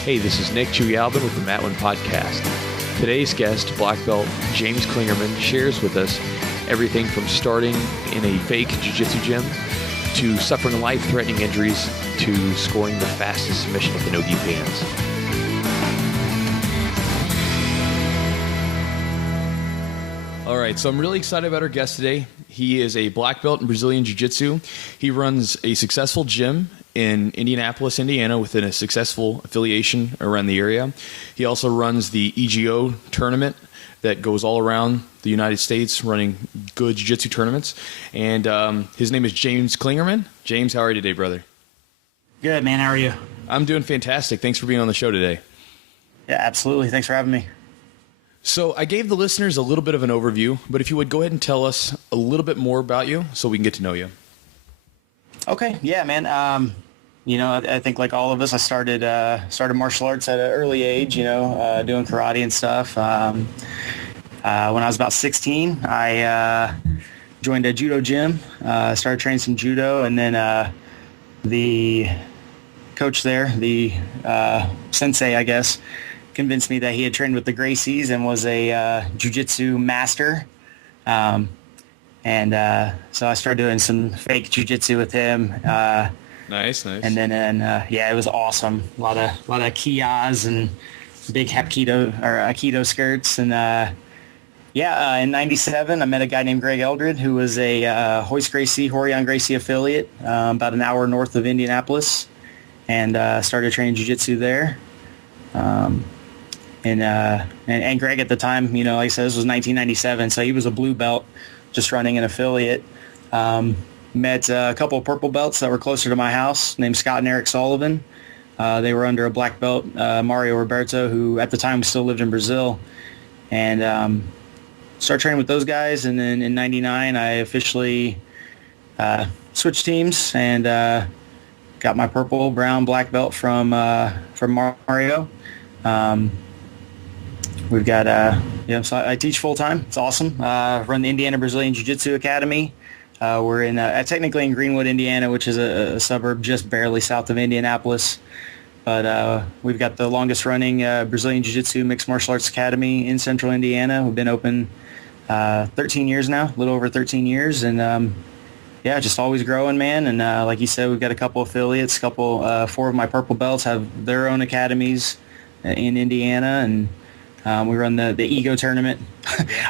Hey, this is Nick Chewy Albin with the Matwin Podcast. Today's guest, black belt James Klingerman, shares with us everything from starting in a fake jiu-jitsu gym to suffering life-threatening injuries to scoring the fastest submission with the no-gi fans. All right, so I'm really excited about our guest today. He is a black belt in Brazilian Jiu-Jitsu. He runs a successful gym in Indianapolis, Indiana, within a successful affiliation around the area. He also runs the EGO tournament that goes all around the United States, running good jiu-jitsu tournaments. And his name is James Klingerman. James, how are you today, brother? Good, man. How are you? I'm doing fantastic. Thanks for being on the show today. Yeah, absolutely. Thanks for having me. So I gave the listeners a little bit of an overview, but if you would go ahead and tell us a little bit more about you so we can get to know you. Okay. Yeah, man. I think like all of us, I started martial arts at an early age, doing karate and stuff. When I was about 16, I joined a judo gym, started training some judo, and then the coach there, the sensei, I guess, convinced me that he had trained with the Gracies and was a jiu-jitsu master. So I started doing some fake jiu-jitsu with him. Nice. And then, it was awesome. A lot of kiyas and big aikido skirts. And in '97, I met a guy named Greg Eldred, who was a Horion Gracie affiliate, about an hour north of Indianapolis, and started training jiu-jitsu there. And Greg at the time, like I said, this was 1997, so he was a blue belt, just running an affiliate. Met a couple of purple belts that were closer to my house, named Scott and Eric Sullivan. They were under a black belt, Mario Roberto, who at the time still lived in Brazil. And started training with those guys. And then in '99, I officially switched teams and got my purple, brown, black belt from Mario. We've got, so I teach full-time. It's awesome. Run the Indiana Brazilian Jiu-Jitsu Academy. We're technically in Greenwood, Indiana, which is a suburb just barely south of Indianapolis. But we've got the longest-running Brazilian Jiu-Jitsu Mixed Martial Arts Academy in central Indiana. We've been open 13 years now, a little over 13 years. And, just always growing, man. And like you said, we've got a couple affiliates. Four of my purple belts have their own academies in Indiana. And we run the EGO tournament.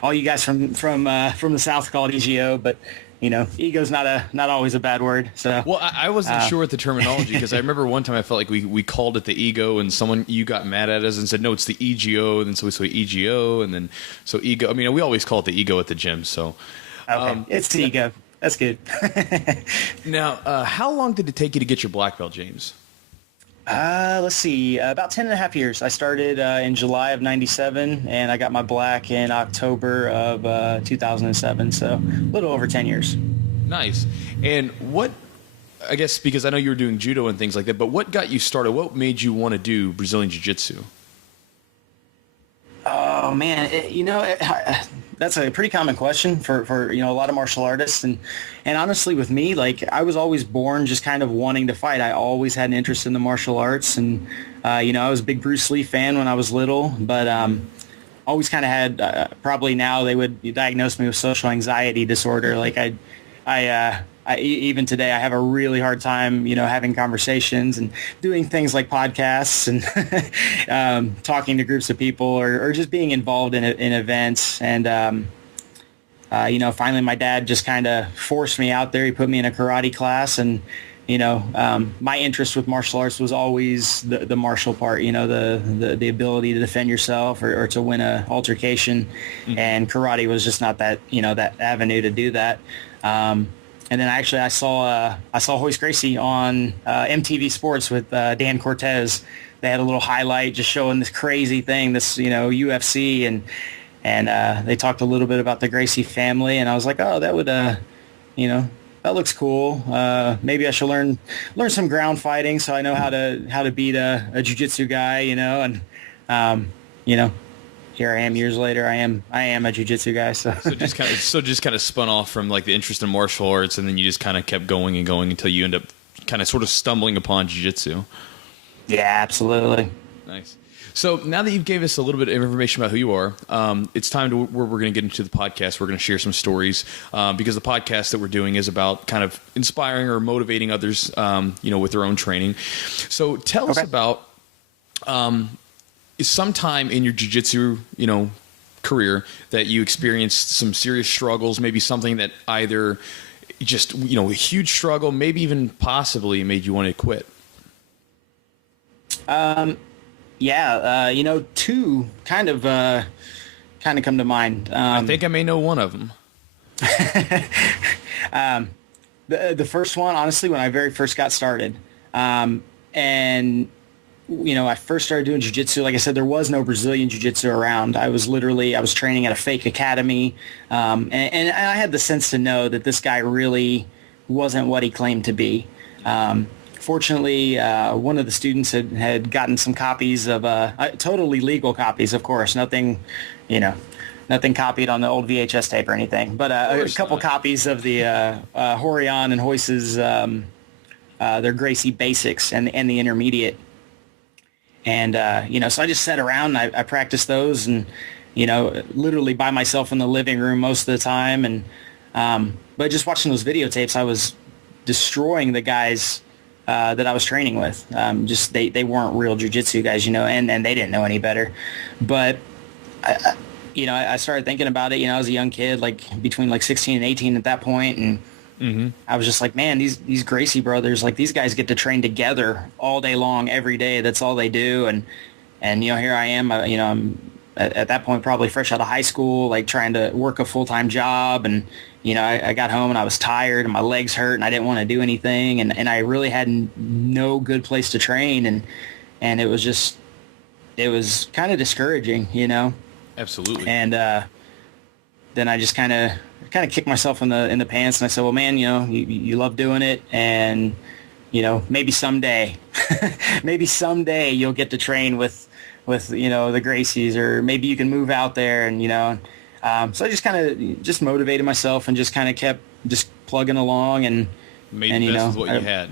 All you guys from the South call it EGO, but ego's not always a bad word. So well, I wasn't sure with the terminology because I remember one time I felt like we called it the ego, and you got mad at us and said no, it's the EGO, and then so we say EGO, and then so ego. I mean, we always call it the ego at the gym. So okay, it's the ego. That's good. Now, how long did it take you to get your black belt, James? Let's see, about 10 and a half years. I started in July of '97, and I got my black in October of 2007, so a little over 10 years. Nice. And what, I guess, because I know you were doing judo and things like that, but what got you started? What made you want to do Brazilian Jiu-Jitsu? Oh, man, that's a pretty common question for a lot of martial artists. And honestly, with me, like, I was always born just kind of wanting to fight. I always had an interest in the martial arts. And, I was a big Bruce Lee fan when I was little. But always kind of had, probably now they would diagnose me with social anxiety disorder. Like, I even today, I have a really hard time, having conversations and doing things like podcasts and talking to groups of people or just being involved in events. And, finally my dad just kind of forced me out there. He put me in a karate class, and, my interest with martial arts was always the martial part, the ability to defend yourself or to win an altercation. Mm-hmm. And karate was just not that, that avenue to do that. And then I saw Royce Gracie on MTV Sports with Dan Cortez. They had a little highlight just showing this crazy thing, this UFC, and they talked a little bit about the Gracie family, and I was like, oh, that would that looks cool. Maybe I should learn some ground fighting so I know how to beat a jiu-jitsu guy, and here I am years later. I am a jiu-jitsu guy. So just kind of spun off from like the interest in martial arts, and then you just kind of kept going and going until you end up kind of sort of stumbling upon jiu-jitsu. Yeah, absolutely. Nice. So now that you've gave us a little bit of information about who you are, it's time to where we're going to get into the podcast. We're going to share some stories because the podcast that we're doing is about kind of inspiring or motivating others, with their own training. So tell us about sometime in your jiu-jitsu, career that you experienced some serious struggles, maybe something that either just, a huge struggle, maybe even possibly made you want to quit. Two kind of come to mind. I think I may know one of them. The first one, honestly, when I very first got started, I first started doing jiu-jitsu. Like I said, there was no Brazilian jiu-jitsu around. I was training at a fake academy. And I had the sense to know that this guy really wasn't what he claimed to be. Fortunately, one of the students had gotten some copies of totally legal copies, of course, nothing copied on the old VHS tape or anything, but a couple copies of the Horion and Hoyce's their Gracie Basics and the Intermediate. And, so I just sat around and I practiced those and, literally by myself in the living room most of the time. And, but just watching those videotapes, I was destroying the guys that I was training with. They weren't real jiu-jitsu guys, and they didn't know any better. But, I started thinking about it, I was a young kid, like between like 16 and 18 at that point, and I was just like, man, these Gracie brothers, like these guys get to train together all day long, every day. That's all they do. And here I am, I'm at that point probably fresh out of high school, like trying to work a full-time job. And, I got home and I was tired and my legs hurt and I didn't want to do anything. And I really had no good place to train. And it was kind of discouraging, Absolutely. And then I just kind of kicked myself in the pants, and I said, well, man, you love doing it, and maybe someday you'll get to train with the Gracies, or maybe you can move out there, and so I just kind of motivated myself and just kind of kept just plugging along and made the best of what you had.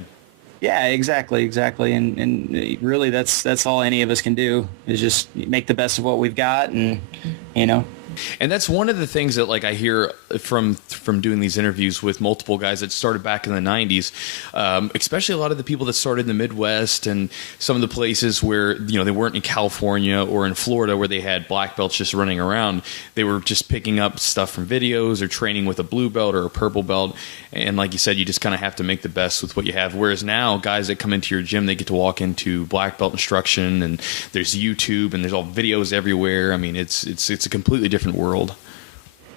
Yeah, exactly. And really that's all any of us can do is just make the best of what we've got. And, And that's one of the things that I hear from doing these interviews with multiple guys that started back in the 90s, especially a lot of the people that started in the Midwest and some of the places where, they weren't in California or in Florida where they had black belts just running around. They were just picking up stuff from videos or training with a blue belt or a purple belt. And like you said, you just kind of have to make the best with what you have. Whereas now guys that come into your gym, they get to walk into black belt instruction, and there's YouTube and there's all videos everywhere. I mean, it's a completely different world.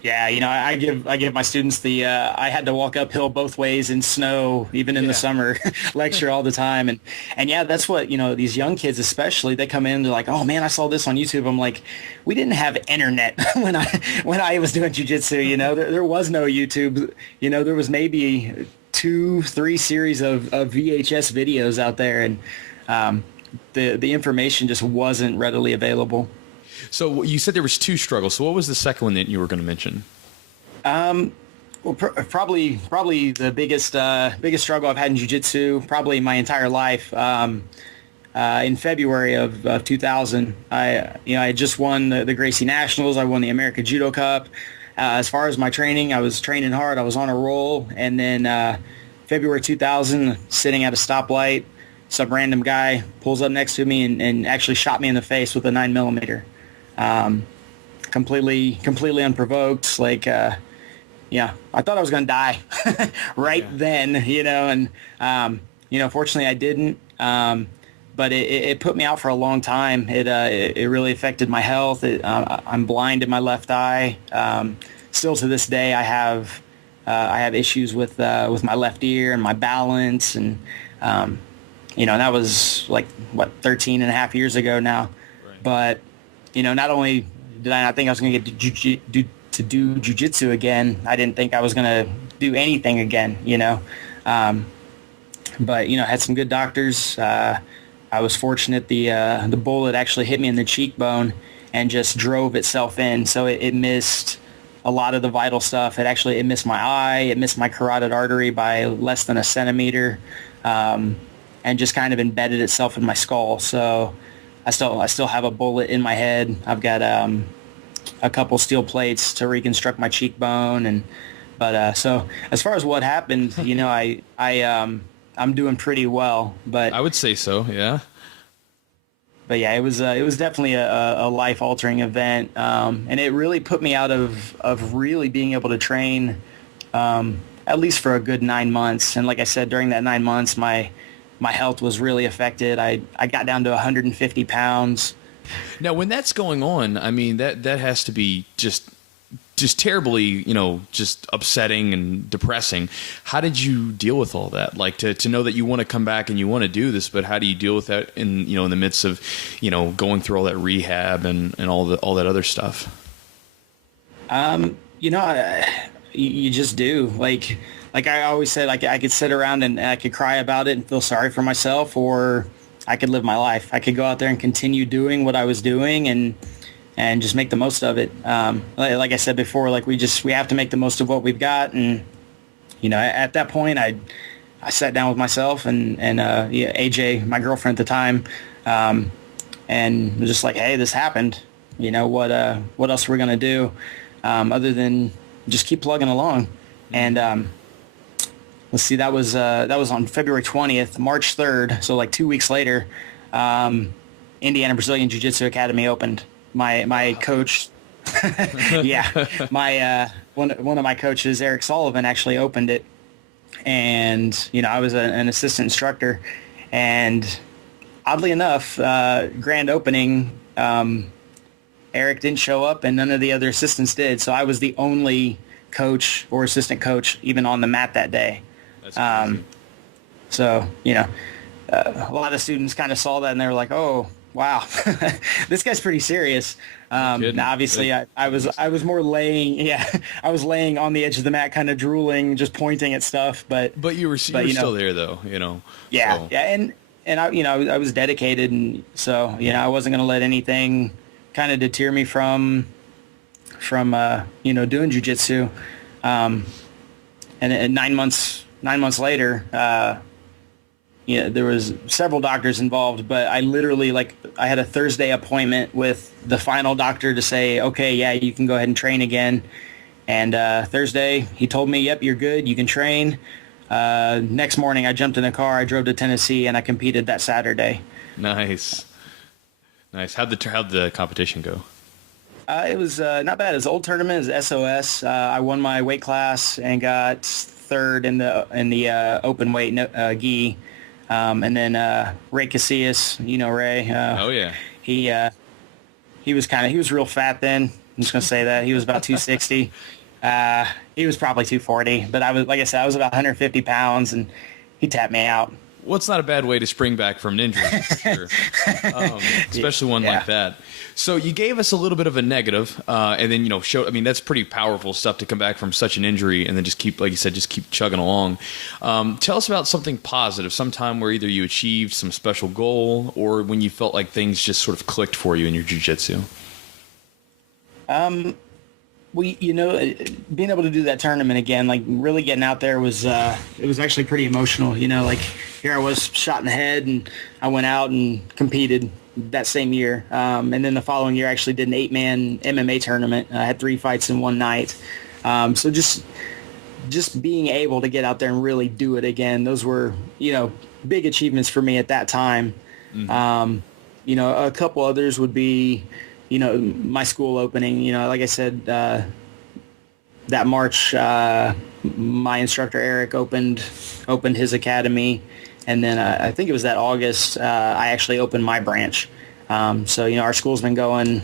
Yeah, I give my students I had to walk uphill both ways in snow, even in the summer, lecture all the time. And yeah, that's what, these young kids especially, they come in, they're like, oh man, I saw this on YouTube. I'm like, we didn't have internet when I was doing jiu-jitsu, there was no YouTube, there was maybe 2-3 series of VHS videos out there, and the information just wasn't readily available. So you said there was 2 struggles. So what was the second one that you were going to mention? Well, probably the biggest struggle I've had in jiu-jitsu, probably my entire life. In February of 2000, I had just won the Gracie Nationals. I won the American Judo Cup. As far as my training, I was training hard. I was on a roll. And then February 2000, sitting at a stoplight, some random guy pulls up next to me and actually shot me in the face with a 9mm. Completely unprovoked. Like, I thought I was going to die then, and, fortunately I didn't. But it put me out for a long time. It really affected my health. I'm blind in my left eye. Still to this day, I have issues with my left ear and my balance. And, and that was 13 and a half years ago now. Right. But, not only did I not think I was going to get to do jiu-jitsu again, I didn't think I was going to do anything again, But, had some good doctors. I was fortunate the bullet actually hit me in the cheekbone and just drove itself in. So it missed a lot of the vital stuff. It missed my eye. It missed my carotid artery by less than a centimeter, and just kind of embedded itself in my skull. So I still have a bullet in my head. I've got a couple steel plates to reconstruct my cheekbone, but so as far as what happened, I'm doing pretty well. But I would say so. Yeah. But yeah, it was definitely a life altering event, and it really put me out of really being able to train, at least for a good 9 months. And like I said, during that 9 months, my health was really affected. I got down to 150 pounds. Now, when that's going on, I mean, that has to be just terribly, just upsetting and depressing. How did you deal with all that? Like to know that you want to come back and you want to do this, but how do you deal with that in the midst of, going through all that rehab and all that other stuff? You just do. Like I always said, I could sit around and I could cry about it and feel sorry for myself, or I could live my life. I could go out there and continue doing what I was doing and just make the most of it. Like I said before, like we have to make the most of what we've got. And, at that point I sat down with myself and AJ, my girlfriend at the time, and was just like, hey, this happened. What else are we going to do? Other than just keep plugging along. And, let's see, that was on February 20th, March 3rd. So like 2 weeks later, Indiana Brazilian Jiu-Jitsu Academy opened. My coach, one of my coaches, Eric Sullivan, actually opened it. And, I was an assistant instructor, and oddly enough, grand opening, Eric didn't show up and none of the other assistants did. So I was the only coach or assistant coach even on the mat that day. That's crazy. So, a lot of students kind of saw that and they were like, oh, wow, this guy's pretty serious. Now obviously I was more laying, I was laying on the edge of the mat, kind of drooling, just pointing at stuff. But you were still there though, Yeah. So. Yeah. And I was dedicated. And so, I wasn't going to let anything kind of deter me from doing jiu-jitsu. And 9 months later, there was several doctors involved, but I literally, I had a Thursday appointment with the final doctor to say, okay, yeah, you can go ahead and train again. And Thursday, he told me, yep, you're good, you can train. Next morning, I jumped in a car, I drove to Tennessee, and I competed that Saturday. Nice. How'd the competition go? It was not bad. It was an old tournament. It was SOS. I won my weight class and got third in the open weight gi. And then Ray Casillas, Ray. Oh yeah. He was real fat then. I'm just gonna say that he was about 260. He was probably 240, but I was about 150 pounds, and he tapped me out. Well, it's not a bad way to spring back from an injury, for sure. Especially one like that. So you gave us a little bit of a negative, and then that's pretty powerful stuff to come back from such an injury, and then just keep, like you said, just keep chugging along. Tell us about something positive, sometime where either you achieved some special goal, or when you felt like things just sort of clicked for you in your jiu-jitsu. Being able to do that tournament again, really getting out there was it was actually pretty emotional. Here I was shot in the head, and I went out and competed that same year. And then the following year, I actually did an 8-man MMA tournament. I had 3 fights in one night. So just being able to get out there and really do it again, those were, big achievements for me at that time. Mm-hmm. A couple others would be, my school opening. Like I said, that March, my instructor Eric opened his academy, and then I think it was that August I actually opened my branch. So our school's been going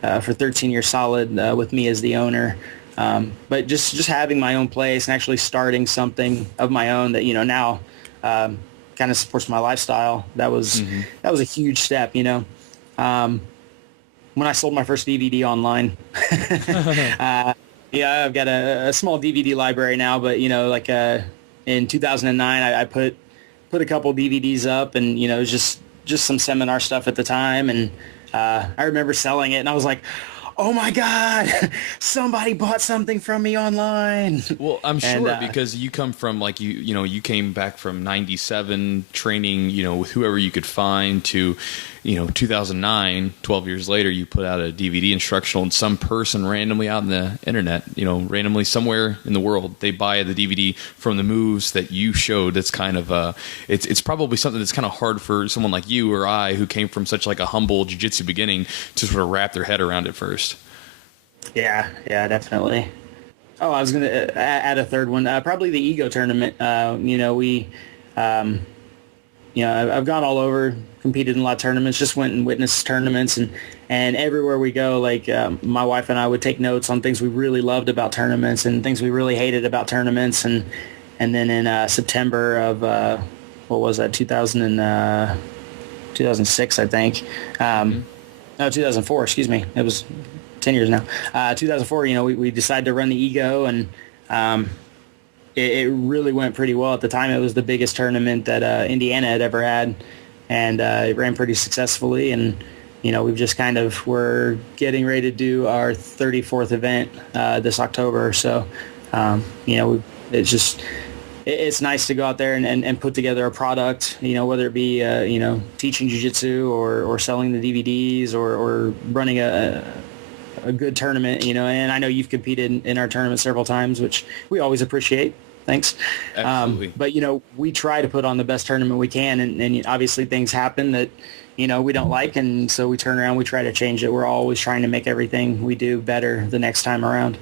for 13 years solid with me as the owner. But just having my own place and actually starting something of my own that now kind of supports my lifestyle. That was a huge step. When I sold my first DVD online. I've got a small DVD library now, but in 2009, I put a couple DVDs up, and it was just some seminar stuff at the time, and I remember selling it, and I was like, oh my God, somebody bought something from me online. Well, I'm sure because you come from you came back from 97 training, with whoever you could find to, 2009, 12 years later, you put out a DVD instructional, and some person randomly out in the internet, randomly somewhere in the world, they buy the DVD from the moves that you showed. That's kind of it's probably something that's kind of hard for someone like you or I, who came from such like a humble jiu-jitsu beginning, to sort of wrap their head around it first. Yeah, definitely. Oh, I was going to add a third one. Probably the Ego tournament. I've gone all over, competed in a lot of tournaments, just went and witnessed tournaments, and everywhere we go, like my wife and I would take notes on things we really loved about tournaments and things we really hated about tournaments. And then in September of, 2006, I think. No, 2004, excuse me. It was 10 years now. 2004, we decided to run the Ego, and it really went pretty well. At the time, it was the biggest tournament that Indiana had ever had, and it ran pretty successfully. And we've just we're getting ready to do our 34th event this October. So it's nice to go out there and put together a product, whether it be teaching jiu-jitsu or selling the DVDs or running a good tournament, and I know you've competed in our tournament several times, which we always appreciate. Thanks. Absolutely. But we try to put on the best tournament we can, and obviously things happen that we don't like, and so we turn around, we try to change it. We're always trying to make everything we do better the next time around.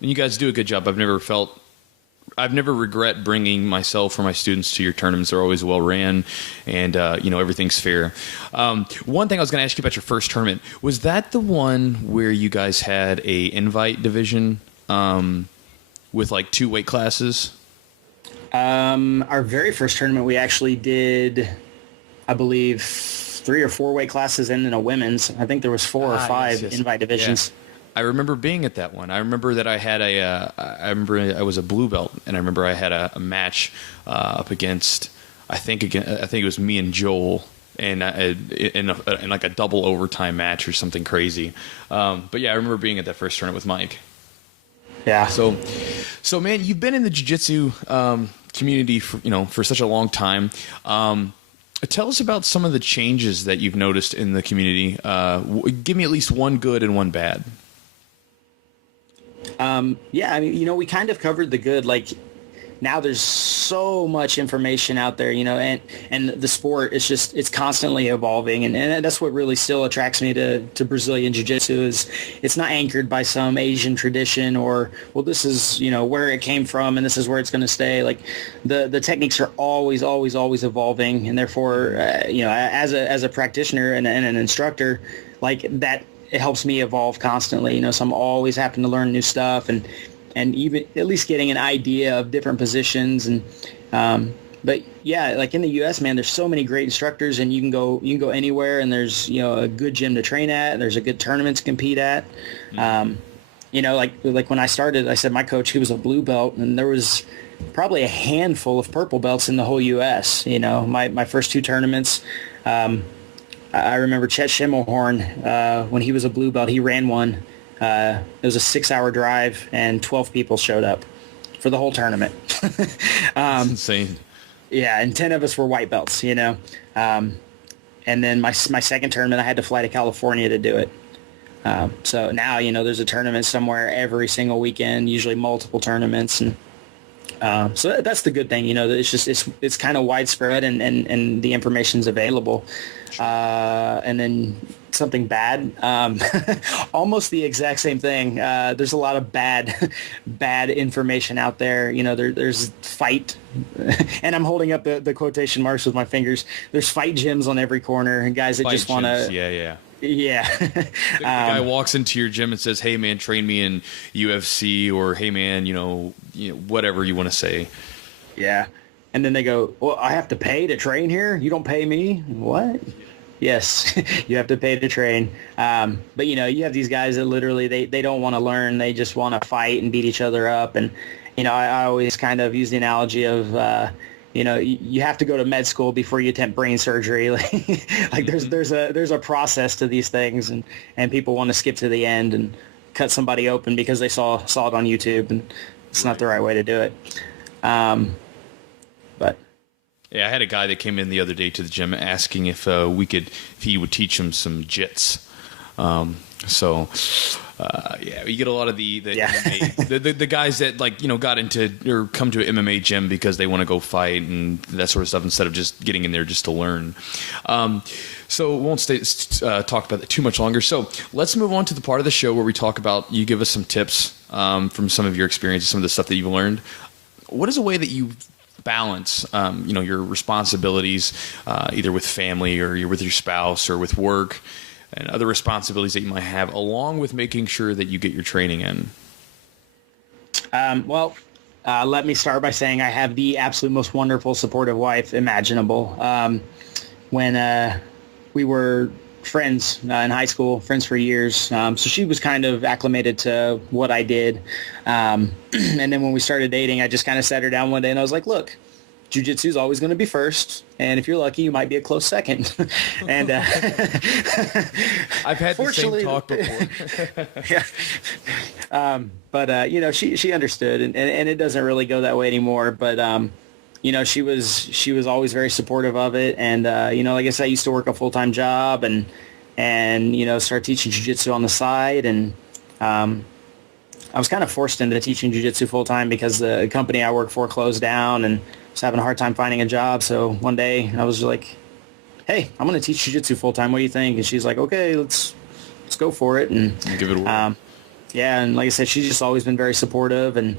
And you guys do a good job. I've never regret bringing myself or my students to your tournaments. They're always well ran, and everything's fair. One thing I was going to ask you about your first tournament, was that the one where you guys had a invite division with like 2 weight classes? Our very first tournament, we actually did, I believe, 3 or 4 weight classes and then a women's. I think there was 4 or 5 yes. invite divisions. Yeah. I remember being at that one. I remember that I had I was a blue belt, and I remember I had a match up against, I think it was me and Joel, and in like a double overtime match or something crazy. But yeah, I remember being at that first tournament with Mike. Yeah. So man, you've been in the jiu-jitsu community for such a long time. Tell us about some of the changes that you've noticed in the community. Give me at least one good and one bad. Yeah, I mean, we kind of covered the good. Like, now there's so much information out there, and the sport is it's constantly evolving, and that's what really still attracts me to Brazilian Jiu-Jitsu. Is it's not anchored by some Asian tradition or, well, this is where it came from and this is where it's going to stay. Like, the techniques are always evolving, and therefore as a practitioner and an instructor, like that, it helps me evolve constantly. So I'm always having to learn new stuff and even at least getting an idea of different positions. And but yeah, like in the U.S., man, there's so many great instructors, and you can go anywhere, and there's a good gym to train at, and there's a good tournament to compete at. Like when I started, I said my coach, he was a blue belt, and there was probably a handful of purple belts in the whole U.S. My first 2 tournaments. I remember Chet Schimmelhorn, when he was a blue belt, he ran one. It was a 6-hour drive, and 12 people showed up for the whole tournament. That's insane. Yeah, and 10 of us were white belts, And then my second tournament, I had to fly to California to do it. So now, there's a tournament somewhere every single weekend, usually multiple tournaments. And so that's the good thing, it's kind of widespread, and the information's available. And then something bad, almost the exact same thing. There's a lot of bad information out there. There's fight, and I'm holding up the quotation marks with my fingers. There's fight gyms on every corner, and guys that Fight just want to. Yeah. The guy walks into your gym and says, "Hey man, train me in UFC," or "Hey man, whatever you want to say." Yeah. And then they go, "Well, I have to pay to train here? You don't pay me?" What? Yes, you have to pay to train. But you have these guys that literally they don't want to learn. They just want to fight and beat each other up. And I always kind of use the analogy of you have to go to med school before you attempt brain surgery. Like there's a process to these things, and people want to skip to the end and cut somebody open because they saw it on YouTube, and it's not the right way to do it. But Yeah, I had a guy that came in the other day to the gym asking if if he would teach him some jits. So yeah, you get a lot of the MMA, the guys that got into or come to an MMA gym because they want to go fight and that sort of stuff instead of just getting in there just to learn. So we won't talk about that too much longer. So let's move on to the part of the show where we talk about, you give us some tips from some of your experiences, some of the stuff that you've learned. What is a way that you balance, your responsibilities, either with family or you're with your spouse or with work and other responsibilities that you might have, along with making sure that you get your training in? Let me start by saying I have the absolute most wonderful, supportive wife imaginable. When we were friends in high school, friends for years, so she was kind of acclimated to what I did. And then when we started dating, I just kind of sat her down one day and I was like, look, jiu-jitsu is always going to be first, and if you're lucky, you might be a close second. And I've had the same talk before. Yeah. But she understood, and it doesn't really go that way anymore. But she was always very supportive of it, and like I said, I used to work a full-time job, and start teaching jiu-jitsu on the side, and I was kind of forced into teaching jiu-jitsu full-time because the company I worked for closed down, and was having a hard time finding a job. So one day I was like, hey, I'm going to teach jiu-jitsu full-time. What do you think? And she's like, okay, let's go for it. And give it a whirl. Yeah. And like I said, she's just always been very supportive. And,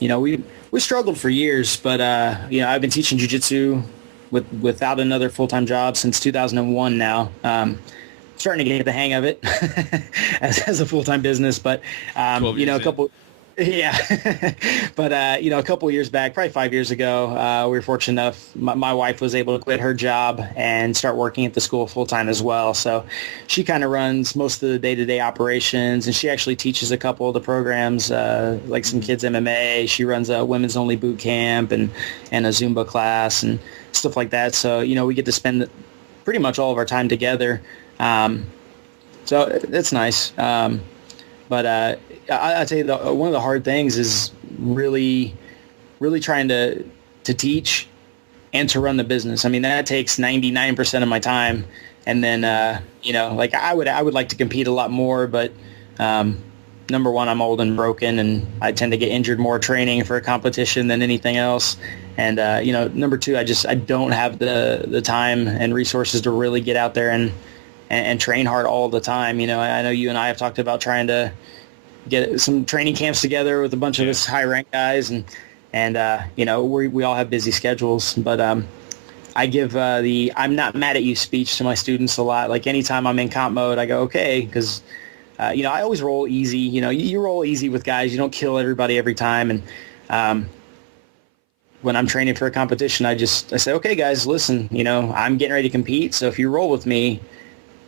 we struggled for years, but, I've been teaching jiu-jitsu without another full-time job since 2001 now. Starting to get the hang of it as a full-time business, but, yeah. But, a couple of years back, probably 5 years ago, we were fortunate enough, my wife was able to quit her job and start working at the school full-time as well. So she kind of runs most of the day-to-day operations, and she actually teaches a couple of the programs, like some kids MMA. She runs a women's only boot camp and a Zumba class and stuff like that. So, we get to spend pretty much all of our time together. So it's nice. But I'll tell you, one of the hard things is really, really trying to teach and to run the business. I mean, that takes 99% of my time. And then, I would like to compete a lot more, but number one, I'm old and broken, and I tend to get injured more training for a competition than anything else. And, number two, I don't have the time and resources to really get out there and train hard all the time. I know you and I have talked about trying to get some training camps together with a bunch of us high-ranked guys, and we all have busy schedules. But I give the "I'm not mad at you" speech to my students a lot. Like anytime I'm in comp mode, I go, okay, because I always roll easy. You roll easy with guys. You don't kill everybody every time. And when I'm training for a competition, I say, okay, guys, listen. I'm getting ready to compete, so if you roll with me,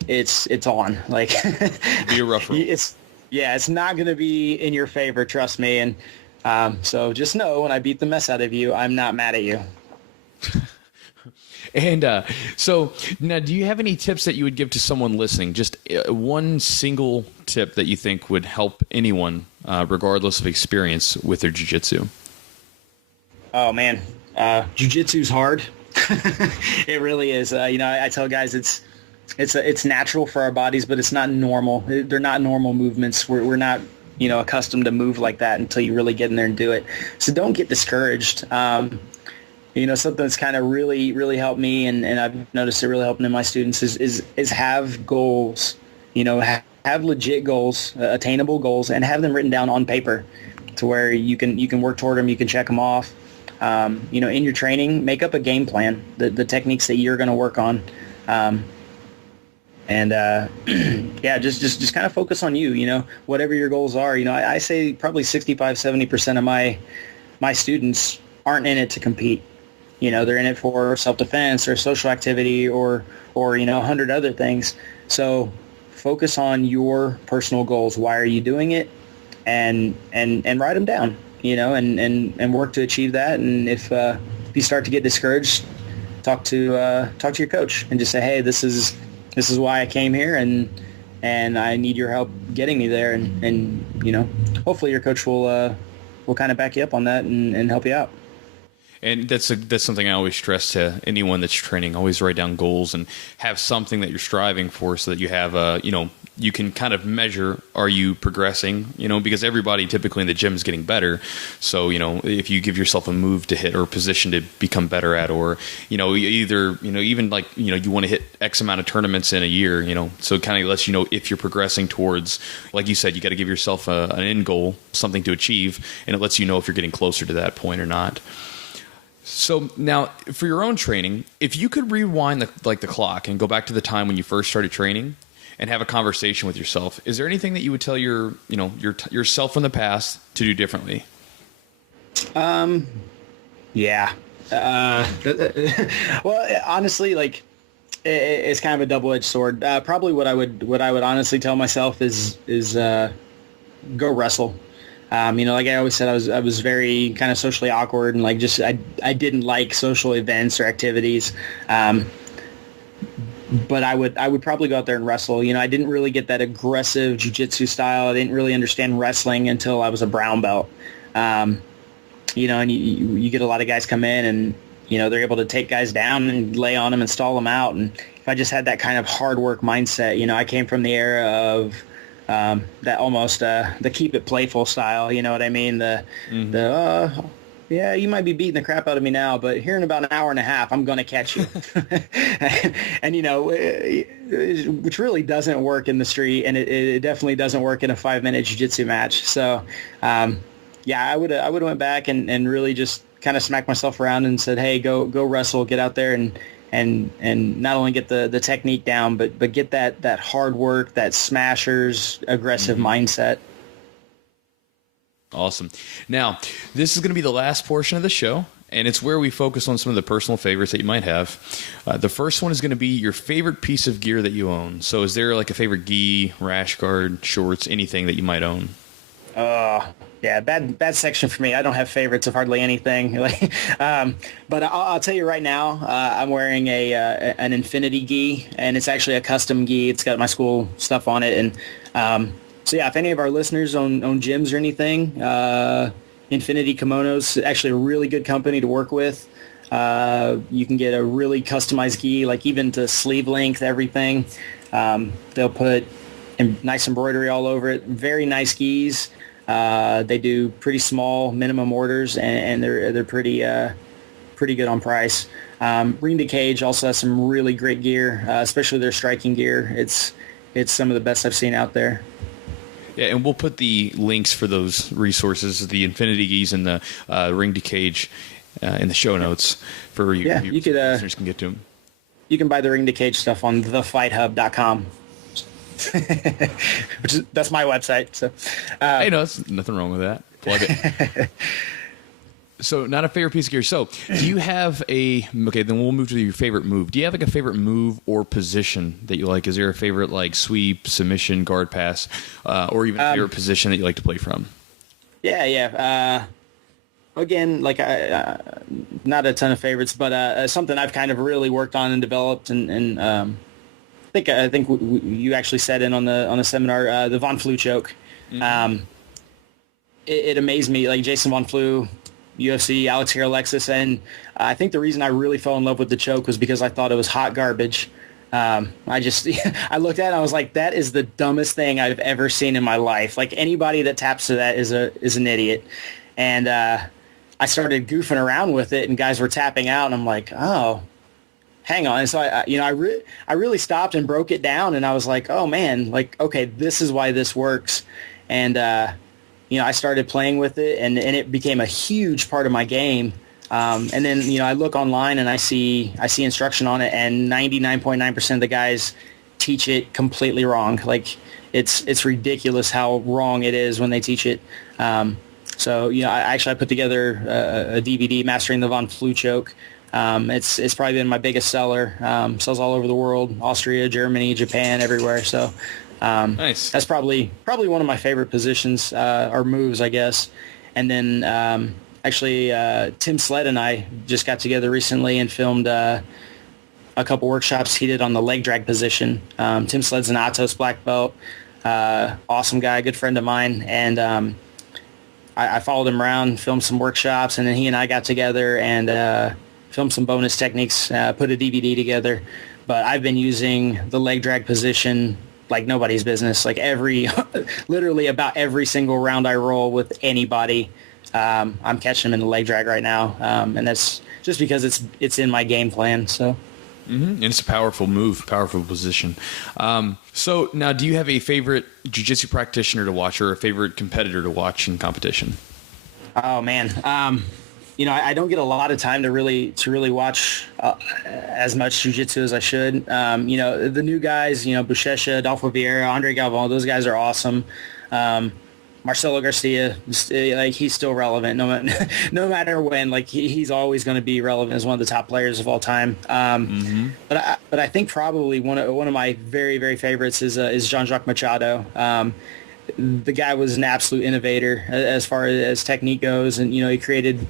it's on. Like be a rough roll. It's not going to be in your favor, trust me. And so just know when I beat the mess out of you, I'm not mad at you. And so now, do you have any tips that you would give to someone listening? Just one single tip that you think would help anyone, regardless of experience, with their jiu-jitsu? Oh, man. Jiu-jitsu's hard. It really is. I tell guys it's natural for our bodies, but it's not normal. They're not normal movements. We're not, accustomed to move like that until you really get in there and do it. So don't get discouraged. Something that's kind of really, really helped me, and I've noticed it really helping in my students is have goals. Have legit goals, attainable goals, and have them written down on paper to where you can work toward them. You can check them off. In your training, make up a game plan, the techniques that you're going to work on. Just kind of focus on you, whatever your goals are. I say probably 65-70% of my students aren't in it to compete. They're in it for self-defense or social activity or 100 other things. So focus on your personal goals. Why are you doing it? And write them down, and work to achieve that. And if you start to get discouraged, talk to your coach and just say, hey, this is why I came here, and I need your help getting me there. And hopefully your coach will kind of back you up on that and help you out. And that's something I always stress to anyone that's training. Always write down goals and have something that you're striving for, so that you have you can kind of measure, are you progressing, because everybody typically in the gym is getting better. So, if you give yourself a move to hit or a position to become better at, or, either, even like, you want to hit X amount of tournaments in a year, so it kind of lets you know if you're progressing towards, like you said, you got to give yourself an end goal, something to achieve, and it lets you know if you're getting closer to that point or not. So now, for your own training, if you could rewind the clock and go back to the time when you first started training and have a conversation with yourself, is there anything that you would tell yourself from the past to do differently? Yeah. Well, honestly, like, it's kind of a double-edged sword. Probably what I would honestly tell myself is go wrestle. Like I always said, I was very kind of socially awkward, and like just I didn't like social events or activities. But I would probably go out there and wrestle. I didn't really get that aggressive jiu-jitsu style. I didn't really understand wrestling until I was a brown belt. And you get a lot of guys come in and, they're able to take guys down and lay on them and stall them out. And if I just had that kind of hard work mindset, I came from the era of that almost the keep it playful style. You know what I mean? Yeah, you might be beating the crap out of me now, but here in about an hour and a half, I'm going to catch you. And which really doesn't work in the street, and it definitely doesn't work in a 5-minute jiu-jitsu match. So, I would have went back and really just kind of smacked myself around and said, hey, go wrestle, get out there and not only get the technique down, but get that hard work, that smashers, aggressive mindset. Awesome. Now, this is going to be the last portion of the show, and it's where we focus on some of the personal favorites that you might have. The first one is going to be your favorite piece of gear that you own. So is there like a favorite gi, rash guard, shorts, anything that you might own? Yeah, bad section for me. I don't have favorites of hardly anything. But I'll tell you right now, I'm wearing an Infinity gi, and it's actually a custom gi. It's got my school stuff on it, and so yeah, if any of our listeners own gyms or anything, Infinity Kimonos is actually a really good company to work with. You can get a really customized gi, like even to sleeve length, everything. They'll put nice embroidery all over it. Very nice gis. They do pretty small minimum orders, and they're pretty good on price. Ring to Cage also has some really great gear, especially their striking gear. It's some of the best I've seen out there. Yeah, and we'll put the links for those resources, the Infinity Gis and the Ring to Cage, in the show notes for you. Yeah, listeners can get to them. You can buy the Ring to Cage stuff on thefighthub.com. That's my website. So, hey, no, there's nothing wrong with that. Plug it. So, not a favorite piece of gear. So, do you have okay, then we'll move to your favorite move. Do you have like a favorite move or position that you like? Is there a favorite like sweep, submission, guard pass, or even a favorite position that you like to play from? Yeah. Again, like not a ton of favorites, but something I've kind of really worked on and developed, and I think you actually said on the seminar, the Von Flue choke. Mm-hmm. It amazed me, like Jason Von Flue, UFC, Alex Alexis, and I think the reason I really fell in love with the choke was because I thought it was hot garbage. I looked at it and I was like, that is the dumbest thing I've ever seen in my life. Like, anybody that taps to that is an idiot. And I started goofing around with it, and guys were tapping out, and I'm like, oh, hang on. And so I really stopped and broke it down, and I was like, oh man, like, okay, this is why this works. And I started playing with it, and it became a huge part of my game. And then, I look online and I see instruction on it, and 99.9% of the guys teach it completely wrong. Like, it's ridiculous how wrong it is when they teach it. So, I put together a DVD, Mastering the Von Flue Choke. It's probably been my biggest seller. Sells all over the world, Austria, Germany, Japan, everywhere. So, nice. That's probably one of my favorite positions, or moves, I guess. And then, Tim Sled and I just got together recently and filmed a couple workshops he did on the leg drag position. Tim Sled's an Atos black belt, awesome guy, good friend of mine, and I followed him around, filmed some workshops, and then he and I got together and filmed some bonus techniques, put a DVD together. But I've been using the leg drag position like nobody's business. Like literally about every single round I roll with anybody, I'm catching them in the leg drag right now, and that's just because it's in my game plan. So. Mm-hmm. And it's a powerful move, powerful position. So now, do you have a favorite jiu-jitsu practitioner to watch or a favorite competitor to watch in competition? Oh man, I don't get a lot of time to really watch as much jiu-jitsu as I should. The new guys, Buchecha, Adolfo Vieira, Andre Galvão, those guys are awesome. Marcelo Garcia, like he's still relevant no matter when. Like he's always going to be relevant as one of the top players of all time. But I think probably one of my very, very favorites is Jean-Jacques Machado. The guy was an absolute innovator as far as technique goes, and he created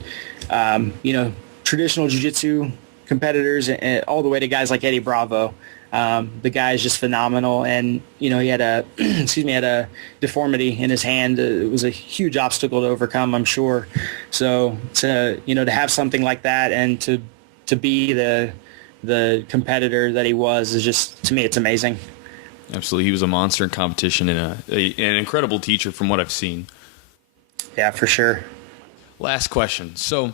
traditional jiu-jitsu competitors all the way to guys like Eddie Bravo. The guy is just phenomenal, and he had a had a deformity in his hand. It was a huge obstacle to overcome, I'm sure. So to have something like that and to be the competitor that he was is just, to me, it's amazing. Absolutely, he was a monster in competition and an incredible teacher from what I've seen. Yeah, for sure. Last question. So,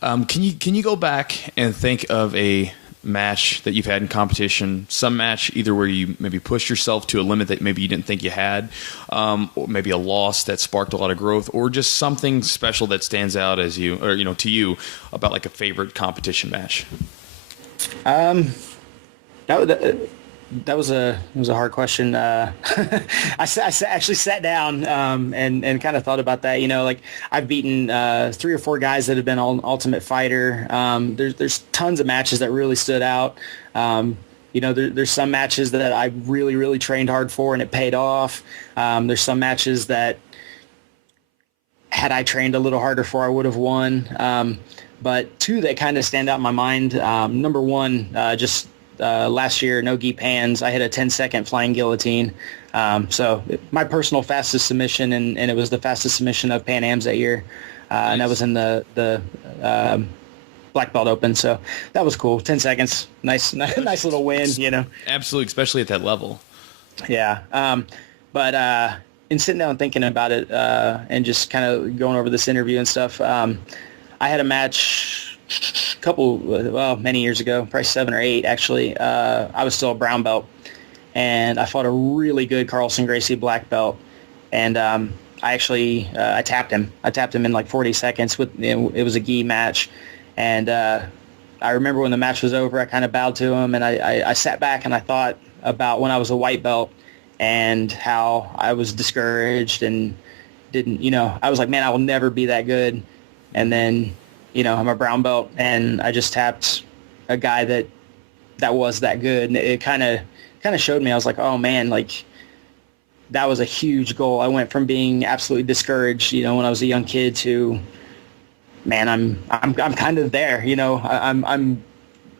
can you go back and think of a match that you've had in competition, some match either where you maybe pushed yourself to a limit that maybe you didn't think you had, or maybe a loss that sparked a lot of growth, or just something special that stands out as you, or to you, about like a favorite competition match? That was a hard question. I actually sat down and kind of thought about that. Like I've beaten 3 or 4 guys that have been on Ultimate Fighter. There's tons of matches that really stood out. There's some matches that I really, really trained hard for and it paid off. There's some matches that had I trained a little harder for, I would have won. But 2 that kind of stand out in my mind. Number 1, last year, no gi pans, I hit a 10-second flying guillotine. So my personal fastest submission, and it was the fastest submission of Pan Ams that year. Nice. And that was in the Black Belt Open. So that was cool. 10 seconds. Nice little win, Absolutely, especially at that level. Yeah. But in sitting down and thinking about it and just kind of going over this interview and stuff, I had a match many years ago, probably 7 or 8 actually. I was still a brown belt, and I fought a really good Carlson Gracie black belt, and I tapped him. I tapped him in like 40 seconds. It was a gi match, and I remember when the match was over, I kind of bowed to him, and I sat back and I thought about when I was a white belt and how I was discouraged and didn't, I was like, man, I will never be that good, and then I'm a brown belt, and I just tapped a guy that was that good. And it kind of showed me, I was like, oh man, like that was a huge goal. I went from being absolutely discouraged, when I was a young kid to, man, I'm kind of there, I'm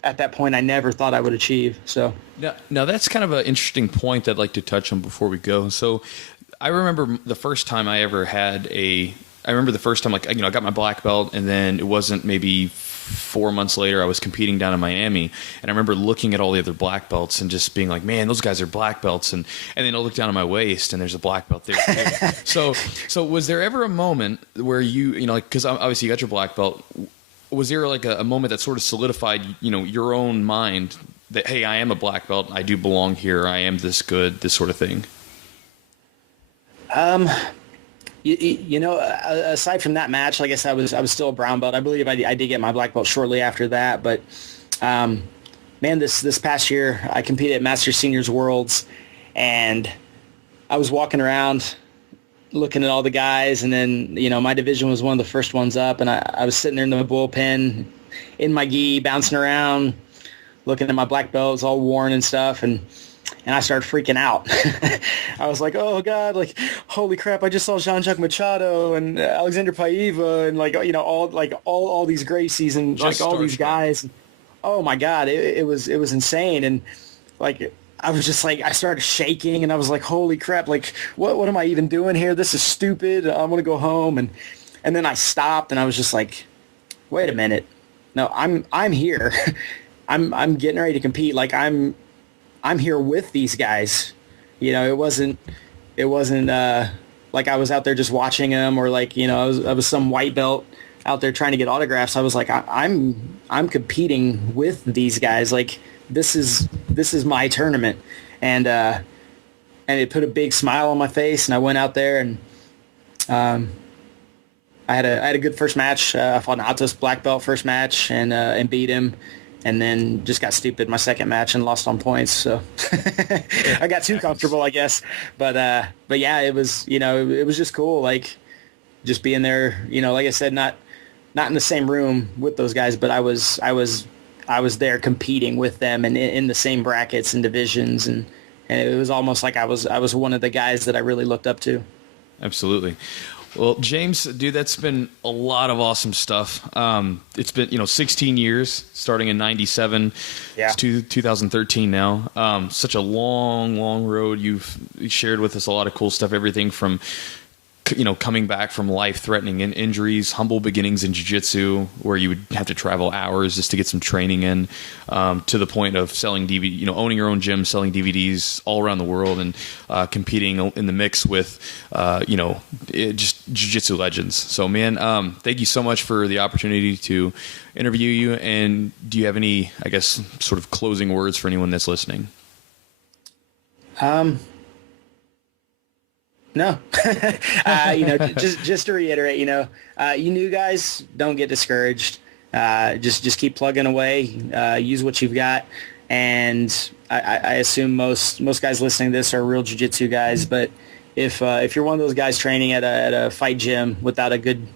at that point I never thought I would achieve. So now that's kind of an interesting point that I'd like to touch on before we go. So I remember the first time I ever had I got my black belt, and then it wasn't maybe 4 months later I was competing down in Miami, and I remember looking at all the other black belts and just being like, man, those guys are black belts, and then I look down at my waist and there's a black belt there too. So was there ever a moment where you because obviously you got your black belt, was there like a moment that sort of solidified your own mind that, hey, I am a black belt, I do belong here, I am this good, this sort of thing? Aside from that match, like I said, I was still a brown belt. I believe I did get my black belt shortly after that. But, man, this past year I competed at Master Seniors Worlds, and I was walking around looking at all the guys, and then, my division was one of the first ones up, and I was sitting there in the bullpen in my gi, bouncing around, looking at my black belts all worn and stuff, and I started freaking out. I was like, oh God, like, holy crap, I just saw Jean-Jacques Machado and Alexander Paiva and all these Gracies and just like all these guys. Oh my God, it was insane. And like, I was just like, I started shaking, and I was like, holy crap, like what am I even doing here? This is stupid. I'm going to go home. And And then I stopped and I was just like, wait a minute. No, I'm here. I'm getting ready to compete. Like I'm here with these guys. You know, it wasn't like I was out there just watching them, or like, you know, I was some white belt out there trying to get autographs. I was like, I'm competing with these guys. Like this is my tournament. And it put a big smile on my face, and I went out there and I had a good first match. I fought an Atos black belt first match and beat him, and then just got stupid my second match and lost on points. So I got too comfortable, I guess. But yeah, it was, you know, it was just cool, like just being there. You know, like I said, not in the same room with those guys, but I was there competing with them and in the same brackets and divisions, and it was almost like I was one of the guys that I really looked up to. Absolutely. Well, James, dude, that's been a lot of awesome stuff. It's been, you know, 16 years, starting in 97. Yeah. It's 2013 now. Such a long road. You've shared with us a lot of cool stuff, everything from, you know, coming back from life-threatening injuries, humble beginnings in jiu-jitsu, where you would have to travel hours just to get some training in, to the point of selling DVD, you know, owning your own gym, selling DVDs all around the world, and competing in the mix with, you know, just jiu-jitsu legends. So, man, thank you so much for the opportunity to interview you. And do you have any, I guess, sort of closing words for anyone that's listening? No, you know, just to reiterate, you know, you new guys, don't get discouraged. Just keep plugging away. Use what you've got, and I assume most guys listening to this are real jiu-jitsu guys. But if you're one of those guys training at a fight gym without a good,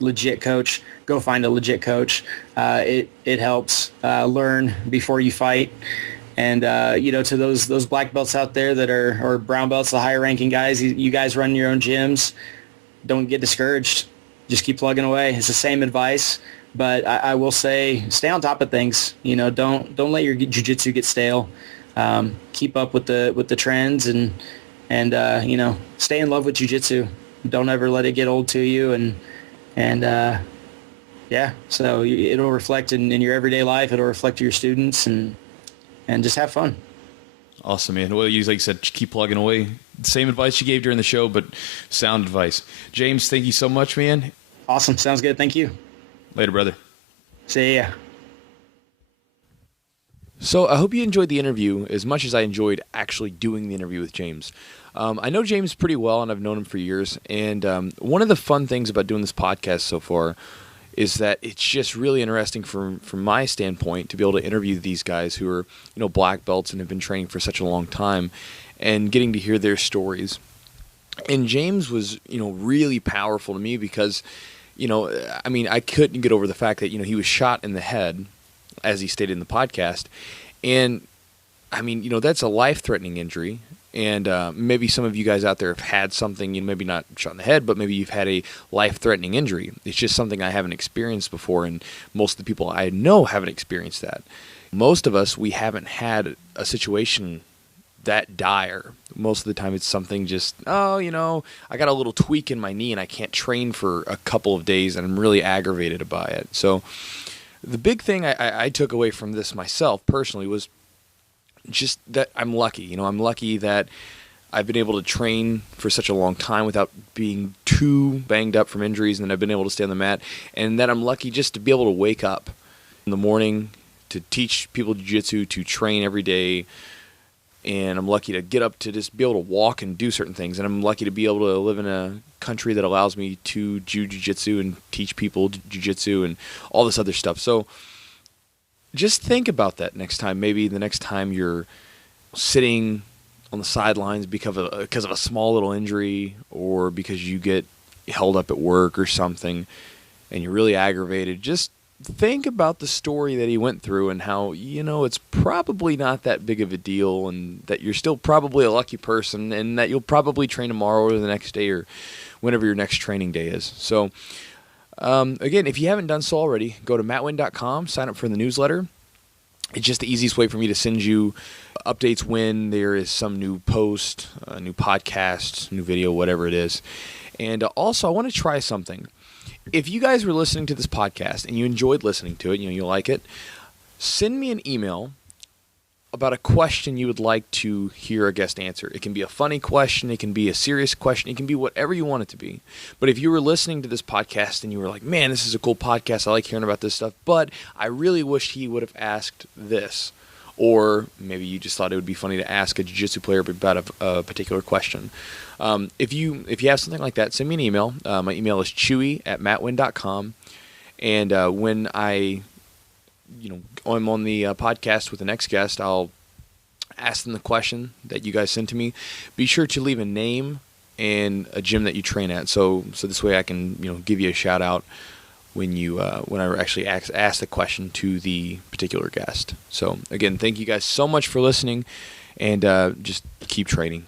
legit coach, go find a legit coach. It helps. Learn before you fight. And, you know, to those black belts out there that are, or brown belts, the higher ranking guys, you guys run your own gyms. Don't get discouraged. Just keep plugging away. It's the same advice, but I will say, stay on top of things. You know, don't let your jiu-jitsu get stale. Keep up with the trends and you know, stay in love with jiu-jitsu. Don't ever let it get old to you. And yeah, so it'll reflect in your everyday life. It'll reflect to your students, and just have fun. Awesome, man. Well, you, like you said, keep plugging away. Same advice you gave during the show, but sound advice. James, thank you so much, man. Awesome. Sounds good. Thank you. Later, brother. See ya. So I hope you enjoyed the interview as much as I enjoyed actually doing the interview with James. I know James pretty well, and I've known him for years. And one of the fun things about doing this podcast so far is that it's just really interesting from my standpoint to be able to interview these guys who are, you know, black belts and have been training for such a long time, and getting to hear their stories. And James was, you know, really powerful to me because, you know, I mean, I couldn't get over the fact that, you know, he was shot in the head, as he stated in the podcast. And I mean, you know, that's a life-threatening injury. And maybe some of you guys out there have had something, you know, maybe not shot in the head, but maybe you've had a life-threatening injury. It's just something I haven't experienced before, and most of the people I know haven't experienced that. Most of us, we haven't had a situation that dire. Most of the time it's something just, oh, you know, I got a little tweak in my knee and I can't train for a couple of days and I'm really aggravated by it. So the big thing I took away from this myself personally was just that I'm lucky. You know, I'm lucky that I've been able to train for such a long time without being too banged up from injuries, and then I've been able to stay on the mat, and that I'm lucky just to be able to wake up in the morning, to teach people jiu-jitsu, to train every day, and I'm lucky to get up to just be able to walk and do certain things, and I'm lucky to be able to live in a country that allows me to do jiu-jitsu and teach people jiu-jitsu and all this other stuff. So just think about that next time. Maybe the next time you're sitting on the sidelines because of a small little injury, or because you get held up at work or something and you're really aggravated, just think about the story that he went through and how, you know, it's probably not that big of a deal, and that you're still probably a lucky person, and that you'll probably train tomorrow or the next day or whenever your next training day is. So again, if you haven't done so already, go to mattwin.com, sign up for the newsletter. It's just the easiest way for me to send you updates when there is some new post, a new podcast, new video, whatever it is. And also, I want to try something. if you guys were listening to this podcast and you enjoyed listening to it, you like it, send me an email about a question you would like to hear a guest answer. It can be a funny question, it can be a serious question, it can be whatever you want it to be. But if you were listening to this podcast and you were like, man, this is a cool podcast, I like hearing about this stuff, but I really wish he would have asked this. Or maybe you just thought it would be funny to ask a jiu-jitsu player about a particular question. If you have something like that, send me an email. My email is chewy@mattwin.com. And when I'm on the podcast with the next guest, I'll ask them the question that you guys send to me. Be sure to leave a name and a gym that you train at, so this way I can give you a shout out when I actually ask the question to the particular guest. So again, thank you guys so much for listening, and just keep training.